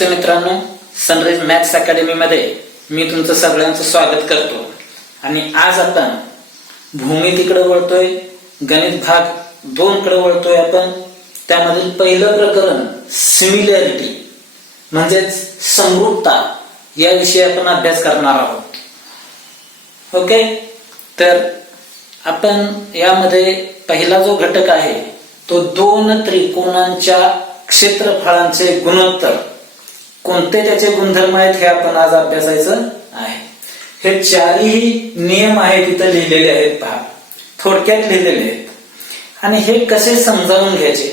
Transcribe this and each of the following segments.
नमस्ते मित्रांनो, sunrise maths academy मध्ये मी तुमचं सगळ्यांचं स्वागत करतो. आणि आज आपण भूमितीकडे वळतोय, गणित भाग 2 कडे वळतोय. आपण त्यामधील पहिलं प्रकरण सिमिलॅरिटी म्हणजेच समरूपता याविषयी आपण अभ्यास करणार आहोत. ओके, तर आपण यामध्ये पहिला जो घटक आहे तो दोन त्रिकोणांच्या क्षेत्रफळांचे गुणोत्तर, कोणते त्याचे गुणधर्म आहेत हे आपण आज अभ्यासायचं आहे. हे चारही नियम आहेत तिथे लिहिलेले आहेत, पहा थोडक्यात लिहिलेले आहेत. आणि हे कसे समजावून घ्यायचे,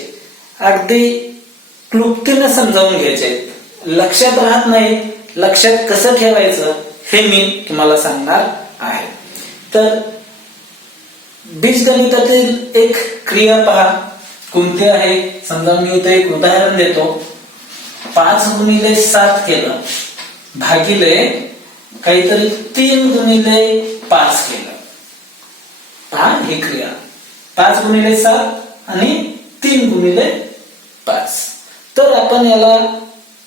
अगदी क्लुप्तीने समजावून घ्यायचे, लक्षात राहत नाही, लक्षात कसं ठेवायचं हे मी तुम्हाला सांगणार आहे. तर बीजगणितातील एक क्रिया पहा कोणती आहे. समजा मी इथे एक उदाहरण देतो. 5 गुणिले 7 केलं भागिले काहीतरी 3 गुणिले 5 केलं. पहा ही क्रिया 5 गुणिले 7 आणि 3 गुणिले 5. तर आपण याला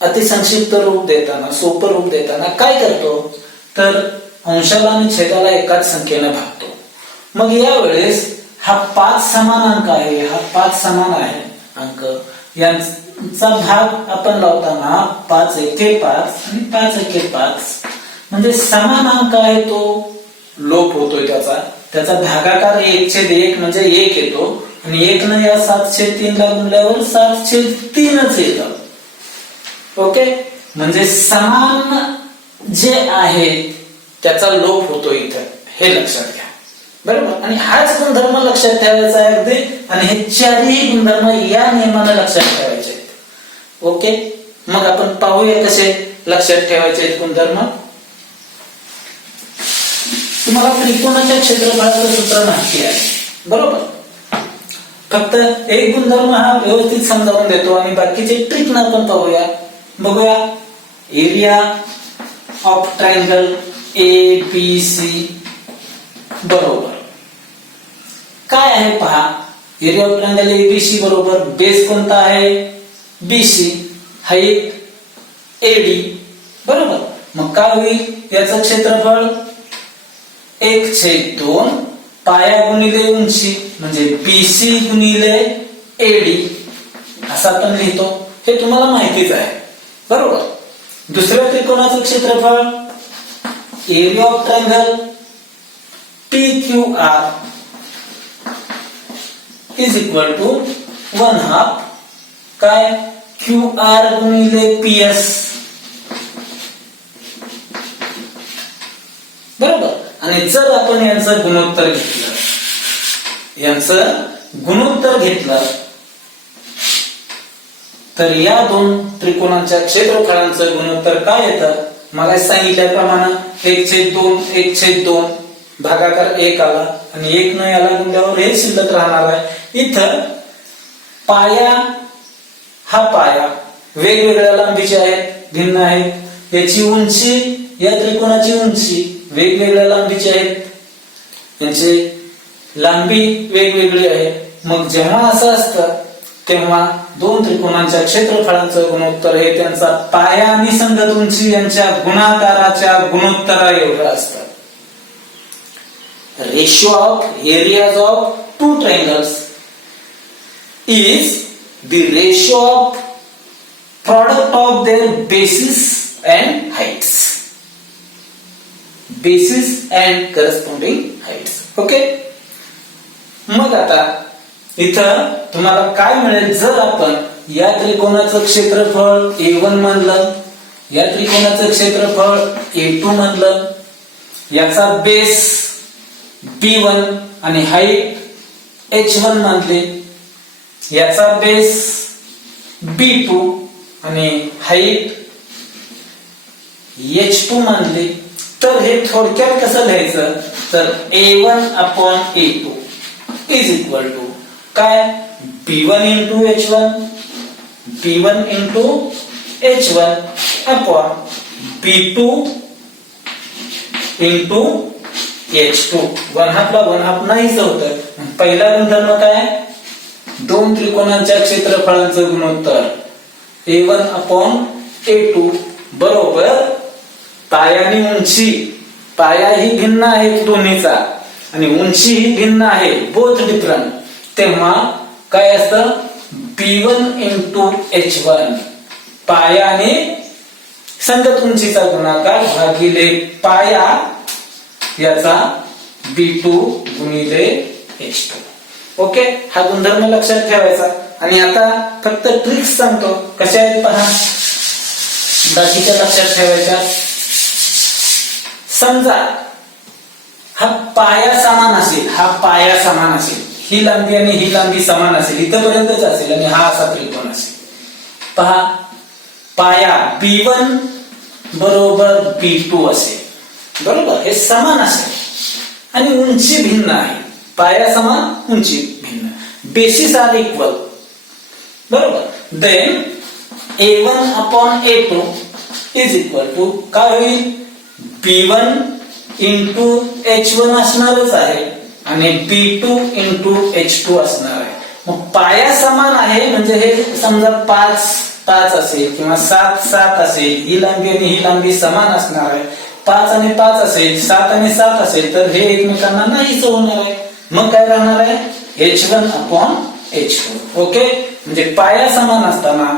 अतिसंक्षिप्त रूप देताना, सोपं रूप देताना काय करतो, तर अंशाला आणि छेदाला एकाच संख्येने भागतो. मग यावेळेस हा 5 समान अंक आहे, हा 5 समान आहे अंक, यांचा भाग आपण लावताना 5 एके 5 आणि 5 एके 5 म्हणजे समान अंक आहे तो लोप होतोय, त्याचा भागाकार 1/1 म्हणजे 1 येतो. आणि 1 न या 7/3 ला गुणल्यावर 7/3च येतं. ओके, म्हणजे समान जे आहे त्याचा लोप होतो इथं, हे लक्षात घ्या. बरोबर. आणि हाच गुणधर्म लक्षात ठेवायचा आहे अगदी. आणि हे चारही गुणधर्म या नियमाने लक्षात ठेवायचे आहेत. ओके, मग आपण पाहूया कसे लक्षात ठेवायचे आहेत गुणधर्म. तुम्हाला त्रिकोणाच्या क्षेत्रफळाचं सूत्र माहिती आहे, बरोबर. फक्त एक गुणधर्म हा व्यवस्थित समजावून देतो आणि बाकीचे ट्रिक ना आपण पाहूया. बघूया एरिया ऑफ ट्रायंगल ABC बरोबर काय आहे पहा. एरिया ऑफ ट्रायंगल ABC बरोबर बेस कोणता आहे, BC, हाईट AD बरोबर. मग काय होईल याचं क्षेत्रफळ 1/2 पाया गुणिले उंची म्हणजे BC गुणिले AD असं आपण लिहितो. हे तुम्हाला माहितीच आहे, बरोबर. दुसऱ्या त्रिकोणाचं क्षेत्रफळ area of triangle PQR is equal to 1/2 काय QR गुणिले PS बरोबर. आणि जर आपण यांचं गुणोत्तर घेतलं तर या दोन त्रिकोणांच्या क्षेत्रफळांचं गुणोत्तर काय येतं, मला सांगितल्याप्रमाणे 1/2 1/2 भागाकार 1 आला आणि 1 न याला गुणल्यावर हे शिल्लक राहणार आहे. इथं पाया, हा पाया वेगवेगळ्या लांबीचे आहेत, भिन्न आहेत. याची उंची, या त्रिकोणाची उंची वेगवेगळ्या लांबीची आहेत, यांची लांबी वेगवेगळी आहे. मग जेव्हा असं असतं तेव्हा दोन त्रिकोणांच्या क्षेत्रफळांचं गुणोत्तर हे त्यांचा पाया आणि संगत उंची यांच्या गुणाकाराच्या गुणोत्तरा एवढं असतं. Ratio of areas of two triangles is the ratio of product of their bases and heights. Bases and corresponding heights. Okay? मग आता इथं तुम्हाला काय मिळेल, जर आपण या त्रिकोणाचं क्षेत्रफळ A1 म्हणलं, या त्रिकोणाचं क्षेत्रफळ A2 म्हणलं, याचा बेस B1 आणि हाईट H1 मानली, याचा बेस B2 आणि हाईट H2 मानली. तर हे थोडक्यात कसं लिहायचं, तर A1/A2 इज इक्वल टू काय B1 into H1 B1 into H1 upon B2 into H2. 1/2 नाहीच होतं. पहिला गुणधर्म काय, दोन त्रिकोणांच्या क्षेत्रफळांचं गुणोत्तर A1/A2 A2 बरोबर पाया आणि उंची, पाया ही भिन्न आहे दोन्हीचा आणि उंची ही भिन्न आहे, बोथ डिफरंट, तेव्हा काय असतं B1 इंटू H1 पाया आणि संगत उंचीचा गुणाकार भागिले पाया याचा B2 गुणिले H2. ओके, हा गुणधर्म लक्षात ठेवायचा. आणि आता फक्त ट्रिक्स सांगतो कशा आहेत पहा, बाकीच्या लक्षात ठेवायच्या. समजा हा पाया समान असेल, हा पाया समान असेल, ही लांबी आणि ही लांबी समान असेल, इथपर्यंतच असेल आणि हा असा त्रिकोण असेल. पहा पाया B1 बरोबर B2 असेल, बरोबर, हे समान असेल आणि उंची भिन्न आहे, पाया समान उंची भिन्न, बेसिस आर इक्वल, बरोबर. Then A1 upon A2 is equal to काय होईल, B1 इंटू H1 असणारच आहे आणि B2 इंटू H2 असणार आहे. मग पाया समान आहे म्हणजे हे समजा 5 असेल किंवा 7 असेल, ही लांबी आणि ही लांबी समान असणार आहे. 5 आणि 5 असेल, 7 आणि 7 असेल तर हे एकमेकांना नाहीच होणार आहे. मग काय राहणार आहे H1 अपॉन H2. ओके, म्हणजे पाया समान असताना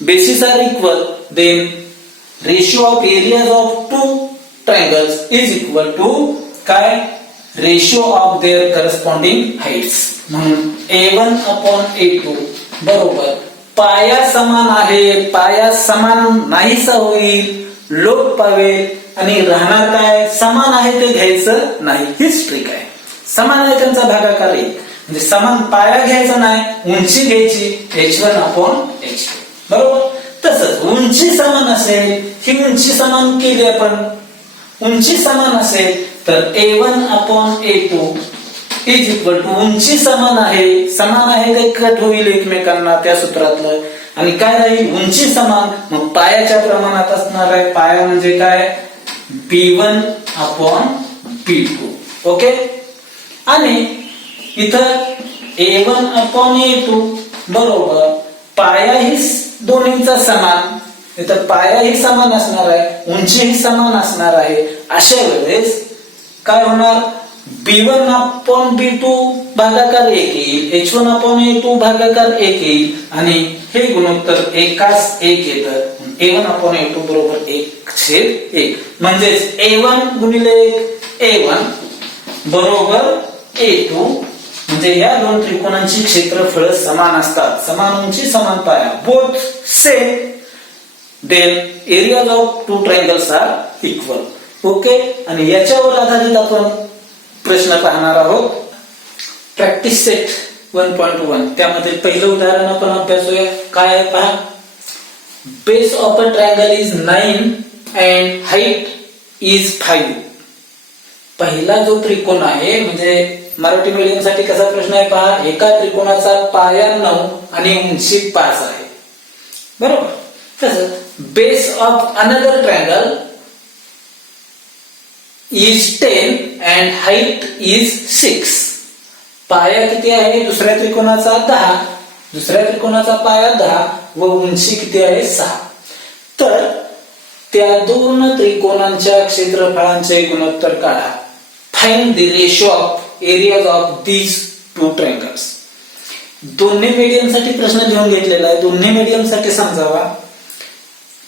bases are equal, then ratio of areas of two triangles is equal to काय, ratio of their corresponding heights. म्हणून A1 अपॉन A2 बरोबर पाया समान आहे, पाया समान नाहीसा होईल, लोप पावेल आणि राहणार काय, समान आहे ते घ्यायचं नाही, हीच ट्रिक आहे. समान आहे त्यांचा भागाकार एक, म्हणजे समान पाया घ्यायचा नाही, उंची घ्यायची H1 अपॉन H2, बरोबर. तसंच उंची समान असेल, ही उंची समान केली आपण, उंची समान असेल तर A1 upon A2 is equal to उंची समान आहे ते कट होईल एकमेकांना त्या सूत्रातलं आणि काय राहील उंची समान, मग पायाच्या प्रमाणात असणार आहे. पाया म्हणजे काय B1 अपॉन B2. ओके, आणि इथं A1 अपॉन A2 बरोबर पाया ही दोन्हीचा समान, इथं पाया ही समान असणार आहे, उंची ही समान असणार आहे. अशा वेळेस काय होणार, B1 अपॉन B2 भागाकार 1 येईल, H1 अपॉन A2 भागाकार 1 येईल आणि हे गुणोत्तर एकाच 1 येतं. A1 अपॉन A2 बरोबर 1/1, म्हणजेच A1 गुणिले A1 बरोबर A2, म्हणजे या दोन त्रिकोणांची क्षेत्रफळ समान असतात, समान उंची समान पाया, both same, then areas of two triangles are equal. Okay, आणि याच्यावर आधारित आपण प्रश्न पाहणार आहोत. प्रॅक्टिस सेट 1.1 त्यामध्ये पहिलं उदाहरण आपण अभ्यासूया. काय आहे पहा, base of a triangle is 9 and height is 5. पहिला जो त्रिकोण आहे, म्हणजे मराठी मीडियम साठी कसा प्रश्न आहे पहा, एका त्रिकोणाचा पाया 9 आणि उंची 5 आहे, बरोबर. तसंच base of another triangle is 10 and height is 6. पाया किती आहे दुसऱ्या त्रिकोणाचा 10, दुसऱ्या त्रिकोणाचा पाया 10 व उंची किती आहे 6. तर त्या दोन त्रिकोणांच्या क्षेत्रफळांचे गुणोत्तर काढा. Find the ratio of areas of these two triangles. दोन्ही मीडियम साठी प्रश्न लिहून घेतलेला आहे, दोन्ही मीडियम साठी समजावा.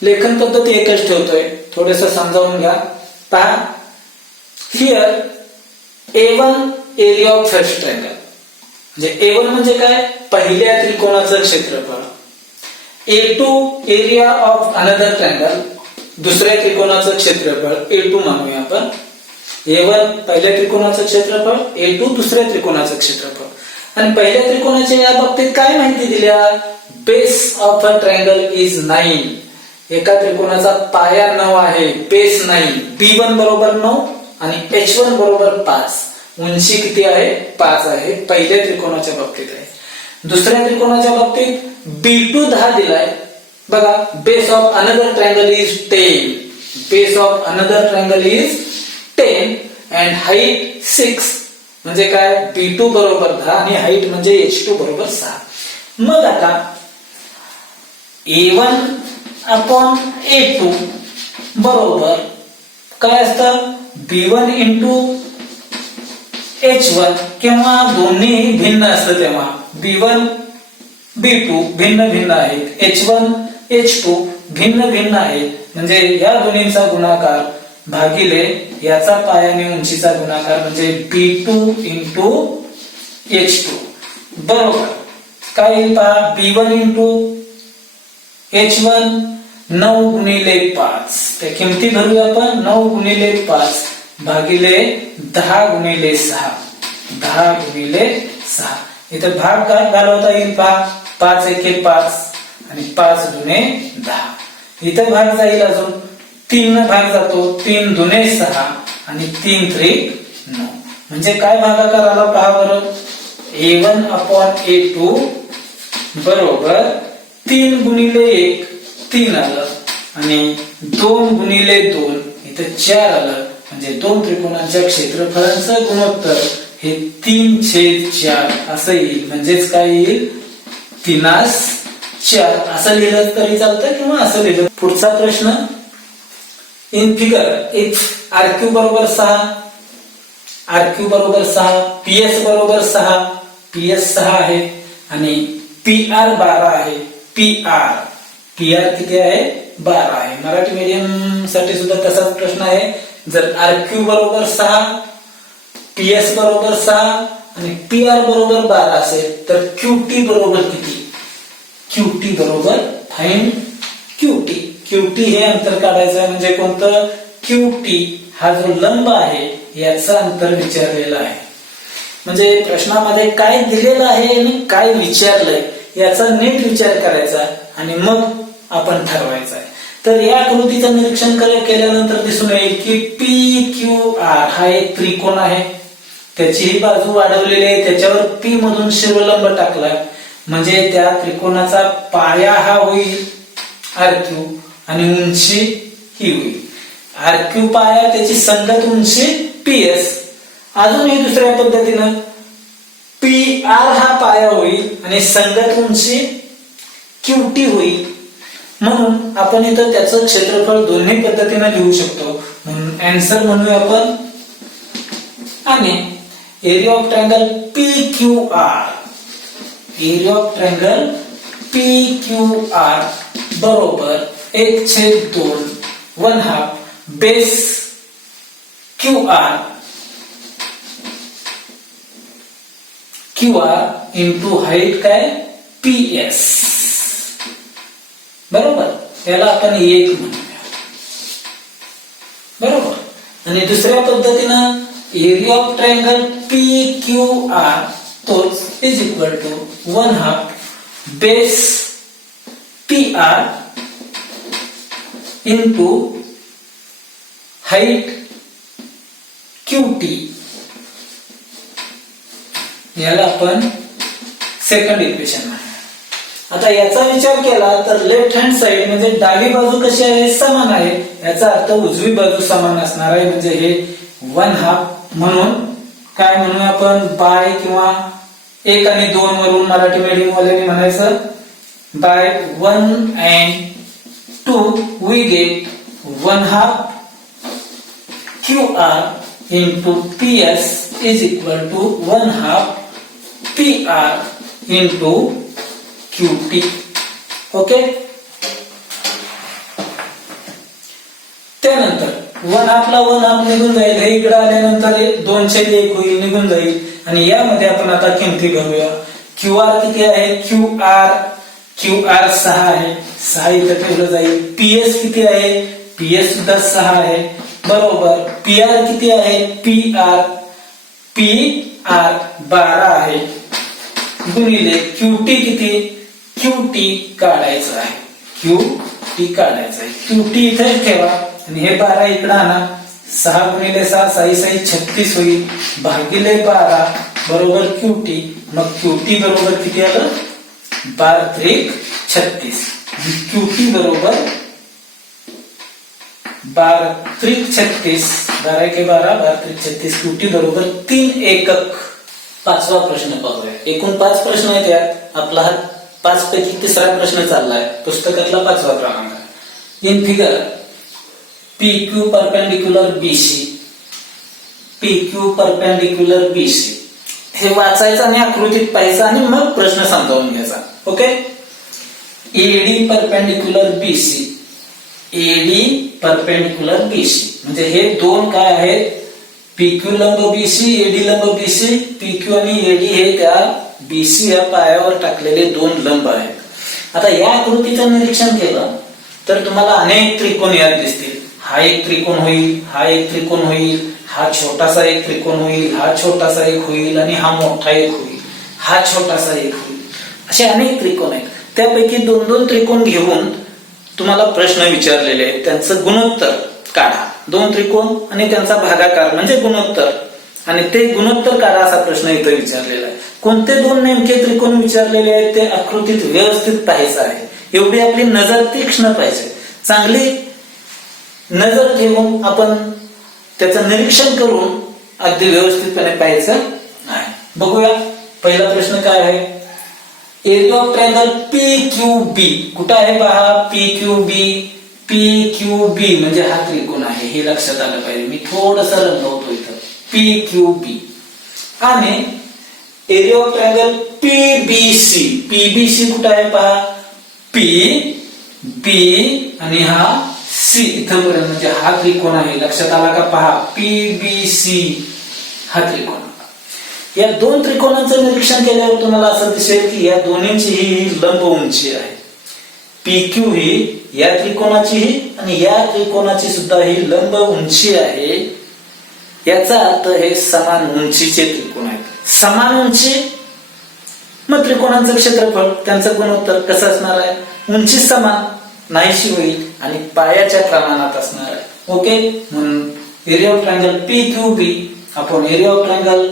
लेखन पद्धती एकच ठेवतोय, थोडंसं समजावून घ्या. पहा, here A1 area of first triangle, म्हणजे A1 म्हणजे काय, पहिल्या त्रिकोणाचं क्षेत्रफळ. A2 area of another triangle, दुसऱ्या त्रिकोणाचं क्षेत्रफळ A2 म्हणूया आपण. A1 पहिल्या त्रिकोणाचं क्षेत्रफळ, A2 दुसऱ्या त्रिकोणाचं क्षेत्रफळ. आणि पहिल्या त्रिकोणाच्या या बाबतीत काय माहिती दिल्या, base of a triangle is 9. एका त्रिकोणाचा पाया 9 आहे, बेस 9, B1 बरोबर 9 आणि H1 बरोबर 5. उंची किती आहे 5 आहे, पहिल्या त्रिकोणाच्या बाबतीत आहे. दुसऱ्या त्रिकोणाच्या बाबतीत B2 10 दिलाय बघा. Base of another triangle is 10, base of another triangle is 10 and height 6, म्हणजे काय B2 बरोबर 10 आणि हाईट म्हणजे H2 बरोबर 6. मग आता A1/A2 बरोबर काय असतं B1 इंटू H1 किंवा दोन्ही भिन्न असतं तेव्हा B1 B2 भिन्न भिन्न आहेत, H1 H2 भिन्न भिन्न आहेत, म्हणजे या दोन्हींचा गुणाकार भागिले याचा पाय आणि उंचीचा गुणाकार म्हणजे B2 इंटू H2 बरोबर काय येईल पहा B1 इंटू H1 9 गुणिले 5 त्या किमती भरूया आपण 9 गुणिले 5 भागिले 10 गुणिले 6 10 गुणिले 6 इथे भाग काय घालवता येईल पहा 5 एके 5 आणि 5 दुने 10 इथे भाग जाईल अजून 3 भाग जातो 3 दुने 6 आणि 3 त्रिक 9 म्हणजे काय भागाकार आला पहा बरं A1/A2 बरोबर 3 गुणिले 1 3 आलं आणि 2 गुणिले 2 इथे 4 आलं म्हणजे दोन त्रिकोणांच्या क्षेत्रफळांचं गुणोत्तर हे 3/4 असं येईल म्हणजेच काय येईल 3/4 असं लिहिलं तरी चालतं किंवा असं लिहिलं. पुढचा प्रश्न इन फिगर इफ RQ बरोबर 6 RQ बरोबर 6 PS बरोबर 6 PS 6 आहे आणि PR 12 आहे PR किती आहे 12 आहे. मराठी मीडियम साठी सुद्धा तसाच प्रश्न आहे. जर RQ बरोबर 6 PS बरोबर 6 आणि PR बरोबर 12 असेल तर QT बरोबर किती QT बरोबर फाइंड QT हे अंतर काढायचं आहे म्हणजे कोणतं QT हा जो लंब आहे याचं अंतर विचारलेलं आहे. म्हणजे प्रश्नामध्ये काय दिलेलं आहे आणि काय विचारलंय याचा नीट विचार करायचा आणि मग आपण ठरवायचं आहे. तर या आकृतीचं निरीक्षण केल्यानंतर दिसून येईल की PQR हा एक त्रिकोण आहे, त्याची ही बाजू वाढवलेली आहे, त्याच्यावर P मधून शिरोलंब टाकलाय म्हणजे त्या त्रिकोणाचा पाया हा होईल RQ आणि उंची ही होईल RQ पाया त्याची संगत उंची PS. अजूनही दुसऱ्या पद्धतीनं PR हा पाया होईल आणि संगत उंची QT होईल. म्हणून आपण इथं त्याचं क्षेत्रफळ दोन्ही पद्धतीने लिहू शकतो. म्हणून आन्सर म्हणूया आपण आणि एरिया ऑफ ट्रायंगल PQR बरोबर 1/2 1/2 बेस QR इंटू हाईट काय PS बरोबर याला आपण 1 म्हणूया बरोबर. आणि दुसऱ्या पद्धतीनं एरिया ऑफ ट्रायंगल PQR तोच is equal to 1/2 base PR into height QT याला आपण सेकंड इक्वेशन म्हणूया. आता याचा विचार केला तर लेफ्ट हँड साइड म्हणजे डावी बाजू कशी आहे समान आहे, याचा अर्थ उजवी बाजू समान असणार आहे म्हणजे हे 1/2 म्हणून काय म्हणूया आपण बाय किंवा 1 आणि 2 वरून मराठी मीडियम वाल्याने म्हणायचं bye 1 and 2 we get 1/2 QR into PS is equal to 1/2 PR into QT. Okay. त्यानंतर 1/2 निघून जाईल, हे इकडे आल्यानंतर 2/1 होईल निघून जाईल आणि यामध्ये आपण आता किमती भरूया. QR किती आहे QR 6 आहे, 6 इथे ठेवलं जाईल. PS किती आहे PS सुद्धा 6 आहे बरोबर. PR किती आहे PR 12 आहे गुणिले QT किती QT काढायचं आहे QT इथे ठेवा आणि हे 12 इकडे आणा. 6 गुणिले 6 6 36 होईल भागिले 12 बरोबर QT. मग QT बरोबर किती आलं 12×3=36 QT बरोबर 12×3=36 12×3=36 QT बरोबर 3 एकक. पाचवा प्रश्न पाहूया. एकूण 5 प्रश्न आहेत यात. आपला हा 5 पैकी तिसरा प्रश्न चाललाय, पुस्तकातला 5वा क्रमांक. In figure PQ perpendicular BC, PQ perpendicular BC हे वाचायचं आणि आकृतीत पाहायचं आणि मग प्रश्न समजावून घ्यायचा. Okay. AD perpendicular BC, AD perpendicular BC म्हणजे हे दोन काय आहेत, PQ लंब BC, AD लंब BC. PQ आणि AD हे त्या BC या पायावर टाकलेले दोन लंब आहेत. आता या आकृतीचं निरीक्षण केलं तर तुम्हाला अनेक त्रिकोण यात दिसतील. हा एक त्रिकोण होईल, हा एक त्रिकोण होईल, हा छोटासा एक त्रिकोण होईल, हा छोटासा एक होईल आणि हा मोठा एक होईल, हा छोटासा एक होईल. असे अनेक त्रिकोण आहेत. त्यापैकी 2-2 त्रिकोण घेऊन तुम्हाला प्रश्न विचारलेले आहेत, त्यांचं गुणोत्तर काढा. 2 त्रिकोण आणि त्यांचा भागाकार म्हणजे गुणोत्तर, आणि ते गुणोत्तर काढा असा प्रश्न इथं विचारलेला आहे. कोणते 2 नेमके त्रिकोण विचारलेले आहेत ते आकृतीत व्यवस्थित पाहायचं आहे. एवढी आपली नजर तीक्ष्ण पाहिजे. चांगली नजर ठेवून आपण त्याचं निरीक्षण करून अगदी व्यवस्थितपणे पाहायचं आहे. बघूया पहिला प्रश्न काय आहे. एरिया ऑफ ट्रायंगल PQB कुठं आहे पहा. PQB म्हणजे हा त्रिकोण आहे, हे लक्षात आलं पाहिजे. मी थोडस रंगवतो इथं. PQB आणि एरिया ऑफ ट्रायंगल PBC कुठं आहे पहा. PB आणि हा C इथपर्यंत म्हणजे हा त्रिकोण आहे. लक्षात आला का पहा. PBC हा त्रिकोण. या 2 त्रिकोणांचं निरीक्षण केल्यावर तुम्हाला असं दिसेल की या दोन्हींची ही लंब उंची आहे. PQ ही या त्रिकोणाची ही आणि या त्रिकोणाची सुद्धा ही लंब उंची आहे. याचा अर्थ हे समान उंचीचे त्रिकोण आहेत. समान उंची मग त्रिकोणांचं क्षेत्रफळ त्यांचं गुणोत्तर कसं असणार आहे. उंची समान नाहीशी होईल आणि पायाच्या प्रमाणात असणार आहे. ओके. म्हणून एरिया ऑफ ट्रायंगल PQB आपण एरिया ऑफ ट्रायंगल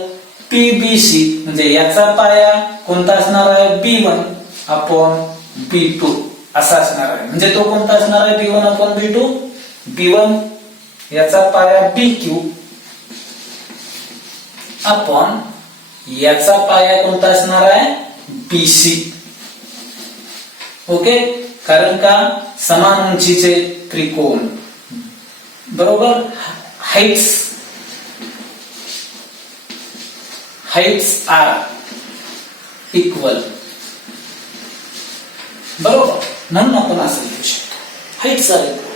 PBC म्हणजे याचा पाया कोणता असणार आहे. B1 अपॉन B2 असा असणार आहे. म्हणजे तो कोणता असणार आहे. B1 upon B2. B1 याचा पाया BQ अपॉन याचा पाया कोणता असणार आहे. BC. ओके. कारण का समान उंचीचे त्रिकोण बरोबर. हाइट्स आर इक्वल बरोबर, म्हणून आपण असं लिहू शकतो. Heights are equal.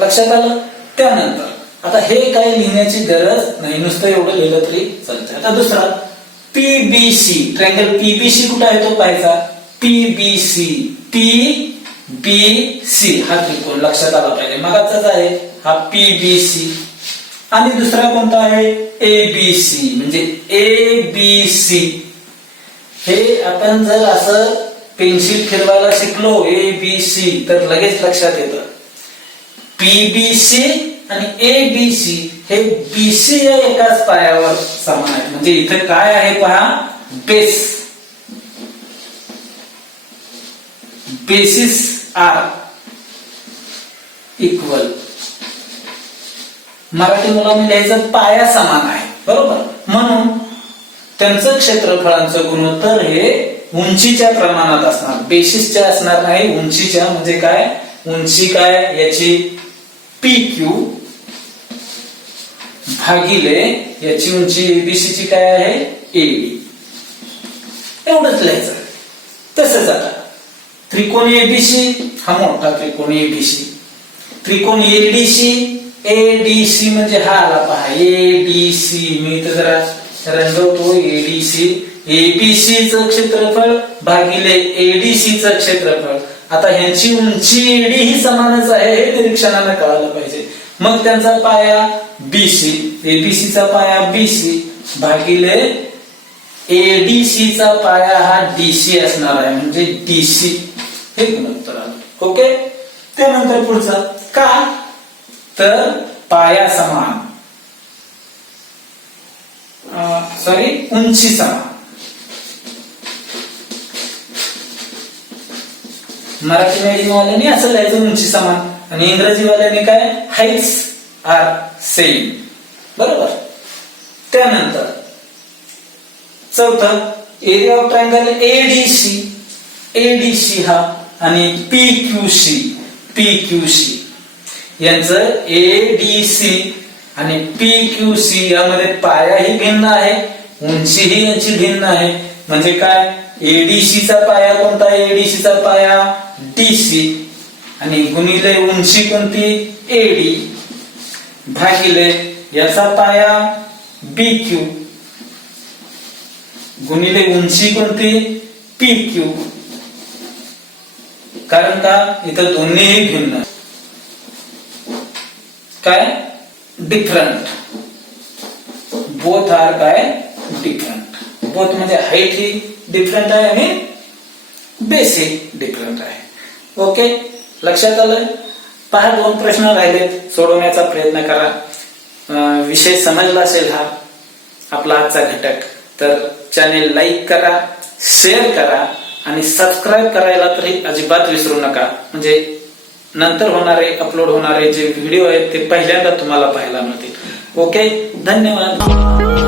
लक्षात आलं. त्यानंतर आता हे काय लिहिण्याची गरज नाही, नुसतं एवढं लिहिलं तरी चालतंय. आता दुसरा PBC ट्रायंगल PBC कुठं आहे तो पाहायचा. PBC हा त्रिकोण लक्षात आला पाहिजे. मगाचाच आहे हा PBC आणि दुसरा कोणता आहे ABC म्हणजे ABC. हे आपण जर असं पेन्सिल फिरवायला शिकलो ABC तर लगेच लक्षात येतं. PBC आणि ABC हे BC या एकाच पायावर समान आहेत. म्हणजे इथे काय आहे पहा. Basis are equal. मराठी मुलांनी लिहायचं पाया समान आहे बरोबर. म्हणून त्यांचं क्षेत्रफळांचं गुणोत्तर हे उंचीच्या प्रमाणात असणार, बेसिसच्या असणार नाही, उंचीच्या. म्हणजे काय उंची काय याची PQ भागिले याची उंची ABC ची काय आहे AD. एवढंच लिहायचं. तसंच आता त्रिकोण ABC हा मोठा त्रिकोण ABC. त्रिकोण ADC म्हणजे हा आला पहा ADC. मी तर जरा रंगवतो. ADC ABC चं क्षेत्रफळ भागिले ADC चं क्षेत्रफळ. आता ह्यांची उंची AD ही समानच आहे हे निरीक्षणानं कळालं पाहिजे. मग त्यांचा पाया BC, ABC चा पाया BC भागिले ADC चा पाया हा DC असणार आहे म्हणजे DC हे गुणोत्तर आलं. ओके. त्यानंतर पुढचा का तर पाया समान उंची समान. मराठी मीडियम वाल्याने असं लिहायचं उंची समान आणि इंग्रजी वाल्याने काय हाइट्स आर सेम बरोबर. त्यानंतर चौथं area of triangle ADC ADC हा आणि पीक्यूसी यांचं एडीसी आणि पीक्यूसी यामध्ये पायाही भिन्न आहे, उंचीही यांची भिन्न आहे. म्हणजे काय, एडीसीचा पाया कोणता, एडीसीचा पाया डीसी आणि गुणिले उंची कोणती एडी भागिले याचा पाया बीक्यू गुणिले उंची कोणती पीक्यू. कारण का इथं दोन्हीही भिन्न, काय डिफरंट, बोथ आर काय डिफरंट. बोथ म्हणजे हाईट ही डिफरंट आहे आणि बेसिक डिफरंट आहे. ओके, लक्षात आलं. पहा, 2 प्रश्न राहिलेत, सोडवण्याचा प्रयत्न करा. विषय समजला असेल हा आपला आजचा घटक, तर चॅनेल लाईक करा, शेअर करा आणि सबस्क्राईब करायला तरी अजिबात विसरू नका. म्हणजे नंतर होणारे अपलोड होणारे जे व्हिडिओ आहेत ते पहिल्यांदा तुम्हाला पाहायला मिळतील. ओके, धन्यवाद.